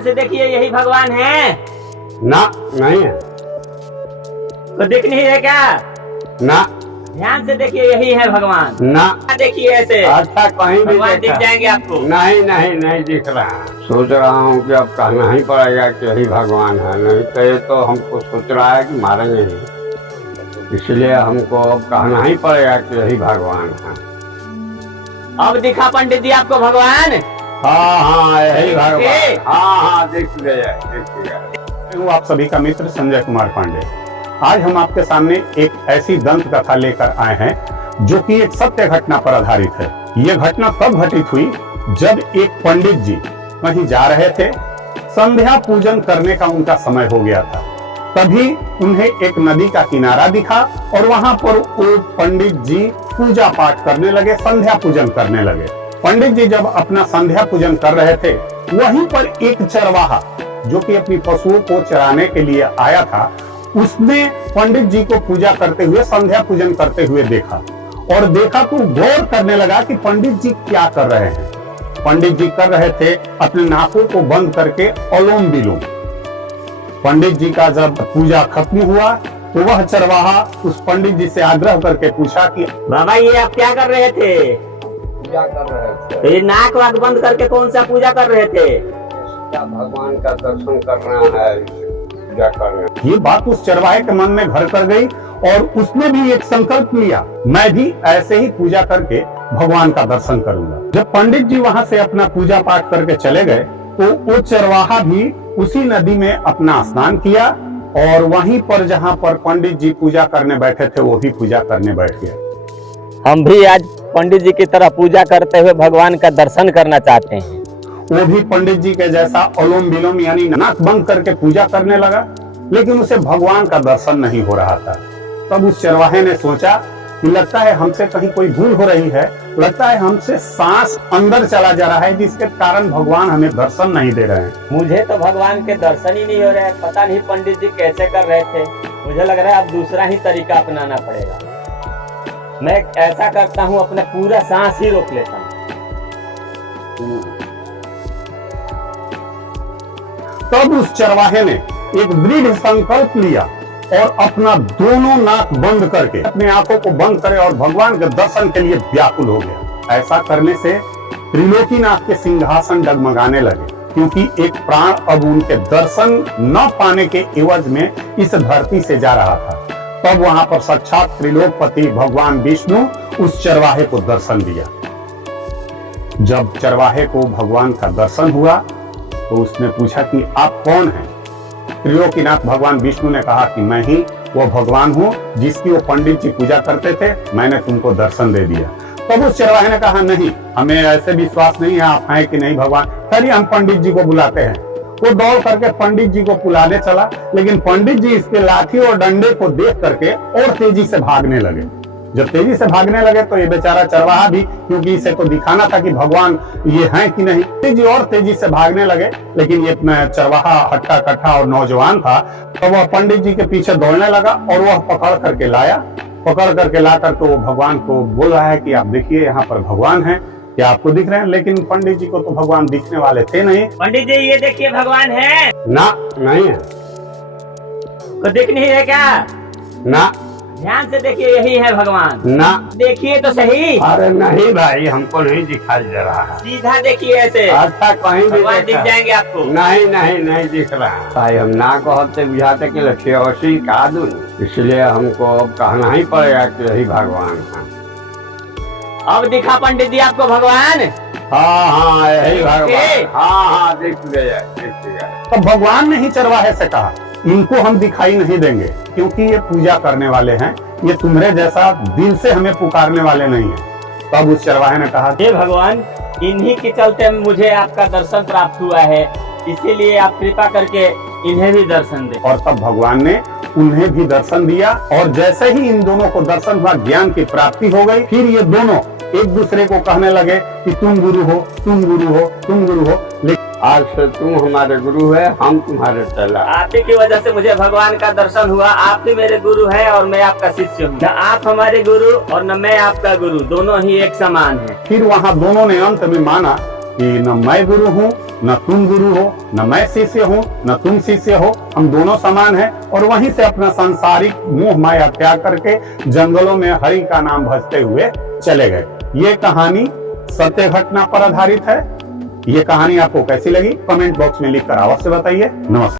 ध्यान से देखिए, यही भगवान है ना? नहीं है। तो दिख नहीं है क्या? ना। ध्यान से देखिए, यही है भगवान ना। देखिए ऐसे अच्छा, कहीं भी भगवान दिख देखा? जाएंगे आपको। नहीं नहीं नहीं दिख रहा। सोच रहा हूँ कि अब कहना ही पड़ेगा कि यही भगवान है, नहीं तो ये तो हमको सोच रहा है कि मारेंगे ही, इसलिए हमको अब कहना ही पड़ेगा कि यही भगवान है। अब दिखा पंडित जी आपको भगवान? हाँ हाँ यही भगवान। हाँ हाँ दिख गया, दिख गया। हूँ आप सभी का मित्र संजय कुमार पांडे। आज हम आपके सामने एक ऐसी दंत कथा लेकर आए हैं जो कि एक सत्य घटना पर आधारित है। यह घटना तब घटित हुई जब एक पंडित जी कहीं जा रहे थे, संध्या पूजन करने का उनका समय हो गया था। तभी उन्हें एक नदी का किनारा दिखा और वहां पर वो पंडित जी पूजा पाठ करने लगे, संध्या पूजन करने लगे। पंडित जी जब अपना संध्या पूजन कर रहे थे, वहीं पर एक चरवाहा जो कि अपनी पशुओं को चराने के लिए आया था, उसने पंडित जी को पूजा करते हुए, संध्या पूजन करते हुए देखा और देखा तो गौर करने लगा कि पंडित जी क्या कर रहे हैं। पंडित जी कर रहे थे अपने नाकों को बंद करके अनुलोम विलोम। पंडित जी का जब पूजा खत्म हुआ तो वह चरवाहा उस पंडित जी से आग्रह करके पूछा कि बाबा ये आप क्या कर रहे थे? पूजा कर रहे थे। तो ये नाक वाक बंद करके कौन सा पूजा कर रहे थे? क्या भगवान का दर्शन करना है, पूजा करना। ये बात उस चरवाहे के मन में घर कर गई और उसने भी एक संकल्प लिया, मैं भी ऐसे ही पूजा करके भगवान का दर्शन करूंगा। जब पंडित जी वहां से अपना पूजा पाठ करके चले गए तो वो चरवाहा भी उसी नदी में अपना स्नान किया और वहीं पर जहां पर पंडित जी पूजा करने बैठे थे वो भी पूजा करने बैठ गए। हम भी आज पंडित जी की तरह पूजा करते हुए भगवान का दर्शन करना चाहते हैं। वो भी पंडित जी के जैसा अनुलोम विलोम यानी नाक बंद करके पूजा करने लगा, लेकिन उसे भगवान का दर्शन नहीं हो रहा था। तब उस चरवाहे ने सोचा कि लगता है हमसे कहीं कोई भूल हो रही है, लगता है हमसे सांस अंदर चला जा रहा है जिसके कारण भगवान हमें दर्शन नहीं दे रहे हैं। मुझे तो भगवान के दर्शन ही नहीं हो रहे, पता नहीं पंडित जी कैसे कर रहे थे। मुझे लग रहा है अब दूसरा ही तरीका अपनाना पड़ेगा। मैं ऐसा करता हूँ, अपना पूरा सांस ही रोक लेता हूँ। तब उस चरवाहे ने एक दृढ़ संकल्प लिया और अपना दोनों नाक बंद करके अपने आंखों को बंद करे और भगवान के दर्शन के लिए व्याकुल हो गया। ऐसा करने से त्रिलोकीनाथ के सिंहासन डगमगाने लगे, क्योंकि एक प्राण अब उनके दर्शन न पाने के एवज में इस धरती से जा रहा था। तब वहां पर साक्षात त्रिलोकपति भगवान विष्णु उस चरवाहे को दर्शन दिया। जब चरवाहे को भगवान का दर्शन हुआ तो उसने पूछा कि आप कौन हैं? त्रिलोकीनाथ भगवान विष्णु ने कहा कि मैं ही वो भगवान हूँ जिसकी वो पंडित जी पूजा करते थे, मैंने तुमको दर्शन दे दिया। तब उस चरवाहे ने कहा नहीं, हमें ऐसे विश्वास नहीं है आप हैं कि नहीं भगवान, चलिए हम पंडित जी को बुलाते हैं। वो दौड़ करके पंडित जी को बुलाने चला, लेकिन पंडित जी इसके लाठी और डंडे को देख करके और तेजी से भागने लगे। जब तेजी से भागने लगे तो ये बेचारा चरवाहा भी, क्योंकि इसे तो दिखाना था कि भगवान ये हैं कि नहीं, तेजी और तेजी से भागने लगे। लेकिन ये चरवाहा हट्टा कट्टा और नौजवान था, तो वह पंडित जी के पीछे दौड़ने लगा और वह पकड़ करके ला करके वो भगवान को बोल रहा है कि आप देखिए यहाँ पर भगवान है, क्या आपको दिख रहे हैं? लेकिन पंडित जी को तो भगवान दिखने वाले थे नहीं। पंडित जी ये देखिए भगवान है ना। नहीं है। तो दिख नहीं है क्या? ना। ध्यान से देखिए, यही है भगवान। ना। देखिए तो सही। अरे नहीं भाई, हमको नहीं दिखाई दे रहा है। सीधा देखिए ऐसे। अच्छा, कहीं भी भगवान दिख देखा? जाएंगे आपको। नहीं नहीं नहीं दिख रहा भाई, हम ना कहते बुझाते कि लक्ष्य का दूं, इसलिए हमको अब कहना ही पड़ेगा कि यही भगवान है। अब दिखा पंडित जी आपको भगवान? हाँ हाँ यही भगवान। हाँ हाँ दिख गया, दिख गया। तो भगवान ने ही चरवाहे से कहा इनको हम दिखाई नहीं देंगे, क्योंकि ये पूजा करने वाले हैं, ये तुम्हारे जैसा दिल से हमें पुकारने वाले नहीं है। तब उस चरवाहे ने कहा हे भगवान, इन्हीं के चलते मुझे आपका दर्शन प्राप्त हुआ है, इसीलिए आप कृपा करके इन्हें भी दर्शन दें। और तब भगवान ने उन्हें भी दर्शन दिया और जैसे ही इन दोनों को दर्शन हुआ, ज्ञान की प्राप्ति हो गई। फिर ये दोनों एक दूसरे को कहने लगे कि तुम गुरु हो, तुम गुरु हो, तुम गुरु हो। लेकिन आज से तुम हमारे गुरु है, हम तुम्हारे चेला। आप ही की वजह से मुझे भगवान का दर्शन हुआ। आप ही मेरे गुरु हैं और मैं आपका शिष्य हूँ। न आप हमारे गुरु और न मैं आपका गुरु, दोनों ही एक समान हैं। फिर वहां दोनों ने अंत में माना कि न मैं गुरु हूँ न तुम गुरु हो, न मैं शिष्य हूँ न तुम शिष्य हो, हम दोनों समान हैं। और वहीं से अपना सांसारिक मोह माया त्याग करके जंगलों में हरि का नाम भजते हुए चले गए। ये कहानी सत्य घटना पर आधारित है। ये कहानी आपको कैसी लगी कमेंट बॉक्स में लिखकर अवश्य बताइए। नमस्कार।